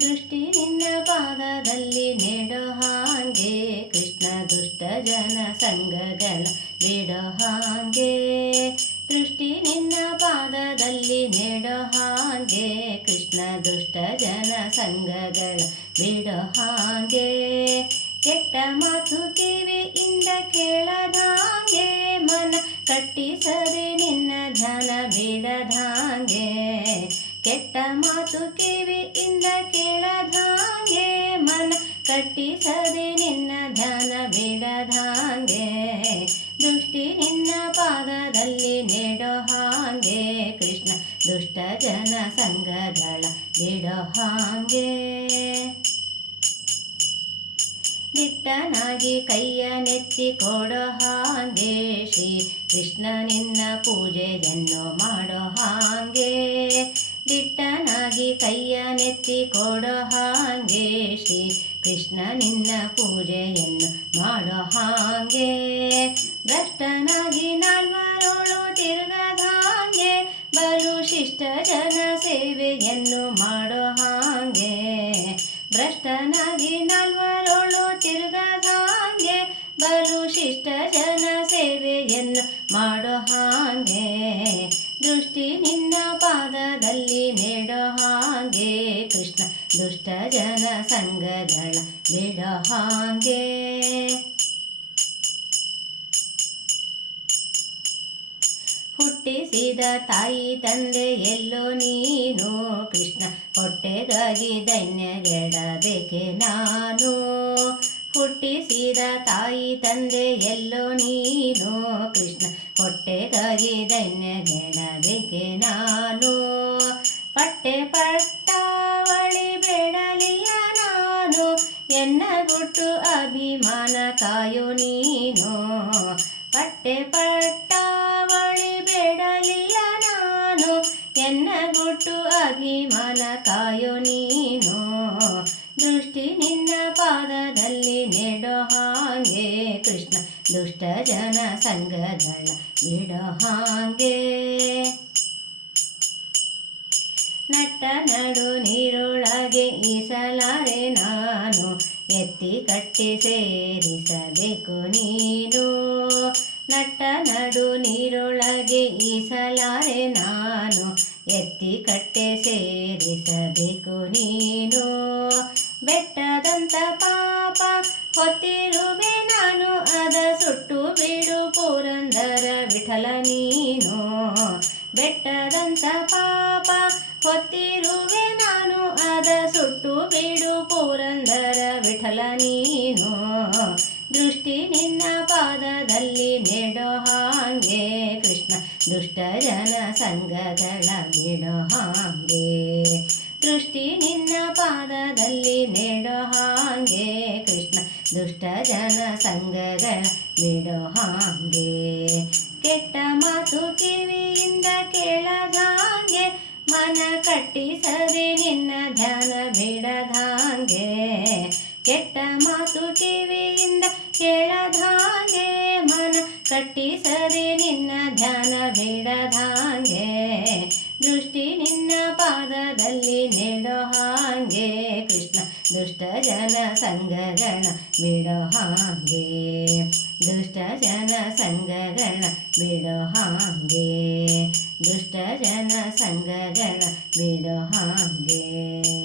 ದೃಷ್ಟಿ ನಿನ್ನ ಪಾದದಲ್ಲಿ ನೆಡೋ ಹಾಗೆ ಕೃಷ್ಣ ದುಷ್ಟ ಜನ ಸಂಗಗಳ ಬಿಡೋ ಹಾಗೆ. ದೃಷ್ಟಿ ನಿನ್ನ ಪಾದದಲ್ಲಿ ನೆಡೋ ಹಾಗೆ ಕೃಷ್ಣ ದುಷ್ಟ ಜನ ಸಂಗಗಳ ಬಿಡೋ ಹಾಗೆ. ಕೆಟ್ಟ ಮಾತು ಕಿವಿಯಿಂದ ಕೇಳದಾಗೆ ಮನ ಕಟ್ಟಿಸದೆ ನಿನ್ನ ಧ್ಯಾನ ಬಿಡದಾಗೆ. ಕೆಟ್ಟ ಮಾತು ಕಿವಿಯಿಂದ ಕೇಳದಾಗೆ ಮನ ಕಟ್ಟಿಸದೆ ನಿನ್ನ ಧ್ಯಾನ ಬಿಡದಾಗೆ. ದೃಷ್ಟಿ ನಿನ್ನ ಪಾದದಲ್ಲಿ ನೆಡೋ ಹಾಗೆ ಕೃಷ್ಣ ದುಷ್ಟ ಜನ ಸಂಗಗಳ ಬಿಡೋ ಹಾಗೆ. ದಿಟ್ಟನಾಗಿ ಕೈಯ ನೆತ್ತಿ ಕೊಡೋ ಹಾಗೆ ಶ್ರೀ ಕೃಷ್ಣ ನಿನ್ನ ಪೂಜೆಯನ್ನು ಮಾಡೋ ಹಾಗೆ. ದಿಟ್ಟನಾಗಿ ಕೈಯ ನೆತ್ತಿ ಕೊಡೋ ಹಾಗೆ ಶ್ರೀ ಕೃಷ್ಣ ನಿನ್ನ ಪೂಜೆಯನ್ನು ಮಾಡೋ ಹಾಗೆ. ಭ್ರಷ್ಟನಾಗಿ ನಾಲ್ವರೋಳು ತಿರುಗದ ಹಾಗೆ ಬಲು ಶಿಷ್ಟ ಜನ ಸೇವೆಯನ್ನು ಮಾಡೋ ಹಾಗೆ. ಭ್ರಷ್ಟನಾಗಿ ನಾಲ್ವರೋಳು ತಿರುಗದ ಹಾಗೆ ಬಲು ಶಿಷ್ಟ ಜನ ಸೇವೆಯನ್ನು ಮಾಡೋ ಹಾಗೆ. ದೃಷ್ಟಿ ನಿನ್ನ ಪಾದದಲ್ಲಿ ನೆಡೋ ಹಾಗೆ ಕೃಷ್ಣ ದುಷ್ಟ ಜನ ಸಂಗಗಳ ಬಿಡೋ ಹಾಗೆ. ಹುಟ್ಟಿಸಿದ ತಾಯಿ ತಂದೆ ಎಲ್ಲೋ ನೀನು ಕೃಷ್ಣ ಹೊಟ್ಟೆಗಾಗಿ ದೈನ್ಯಗೆಡಬೇಕೆ ನಾನು. ಹುಟ್ಟಿಸಿದ ತಾಯಿ ತಂದೆ ಎಲ್ಲೋ ನೀನು ಕೃಷ್ಣ ಹೊಟ್ಟೆಗಾಗಿ ದೈನ್ಯಗೆಡಬೇಕೆ ನಾನು. ಪಟ್ಟೆ ಪಟ್ಟಾವಳಿ ಬೇಡಲಿಲ್ಲ ನಾನು ಎನ್ನ ಗುಟ್ಟು ಅಭಿಮಾನ ಕಾಯೋ ನೀನು. ಪಟ್ಟೆ ಪಟ್ಟಾವಳಿ ಬೇಡಲಿಲ್ಲ ನಾನು ಎನ್ನ ಗುಟ್ಟು ಅಭಿಮಾನ ಕಾಯೋ ನೀನು. ದೃಷ್ಟಿ ನಿನ್ನ ಪಾದದಲ್ಲಿ ನೆಡೋ ಹಾಗೆ ಕೃಷ್ಣ ದುಷ್ಟ ಜನ ಸಂಗಗಳ ಬಿಡೋ ಹಾಗೆ. ನಟ್ಟ ನಡು ನೀರೊಳಗೆ ಈಸಲಾರೆ ನಾನು ಎತ್ತಿ ಕಟ್ಟಿ ಸೇರಿಸಬೇಕು ನೀನು. ನಟ್ಟ ನಡು ನೀರೊಳಗೆ ಈಸಲಾರೆ ನಾನು ಎತ್ತಿ ಕಟ್ಟೆ ಸೇರಿಸಬೇಕು ನೀನು. ಬೆಟ್ಟದಂತ ಪಾಪ ಹೊತ್ತಿರುವೆ ನಾನು ಅದ ಸುಟ್ಟು ಬಿಡು ಪುರಂದರ ವಿಠಲ ನೀನು. ಬೆಟ್ಟದಂತ ಪಾಪ ಹೊತ್ತಿರುವೆ ನಾನು ಅದ ಸುಟ್ಟು ಬಿಡು ಪುರಂದರ ವಿಠಲ ನೀನು. ದೃಷ್ಟಿ ನಿನ್ನ ಪಾದದಲ್ಲಿ ನೆಡೋ ಹಾಗೆ ಕೃಷ್ಣ ದುಷ್ಟ ಜನ ಸಂಗಗಳ ಬಿಡೋ ಹಾಗೆ. ದೃಷ್ಟಿ ನಿನ್ನ ಪಾದದಲ್ಲಿ ನೆಡೋ ಹಾಗೆ ಕೃಷ್ಣ ದುಷ್ಟ ಜನ ಸಂಗಗಳ ಬಿಡೋ ಹಾಗೆ. ಕೆಟ್ಟ ಮಾತು ಕಿವಿಯಿಂದ ಕೇಳದಾಗೆ ಮನ ಕಟ್ಟಿಸದೆ ನಿನ್ನ ಧ್ಯಾನ ಬಿಡದಾಗೆ. ಕೆಟ್ಟ ಮಾತು ಕಿವಿಯಿಂದ ಕೇಳದಾಗೆ ಮನ ಕಟ್ಟಿಸದೆ ನಿನ್ನ ಧ್ಯಾನ ಬಿಡದಾಗೆ. ದೃಷ್ಟಿ ನಿನ್ನ ಪಾದದಲ್ಲಿ ನೆಡೋ ಹಾಗೆ ಕೃಷ್ಣ ದುಷ್ಟ ಜನ ಸಂಗಗಳ ಬಿಡೋ ಹಾಗೆ. ದುಷ್ಟ ಜನ ಸಂಗಗಳ ಬಿಡೋ ಹಾಗೆ. ದುಷ್ಟ ಜನ ಸಂಗಗಳ ಬಿಡೋ ಹಾಗೆ.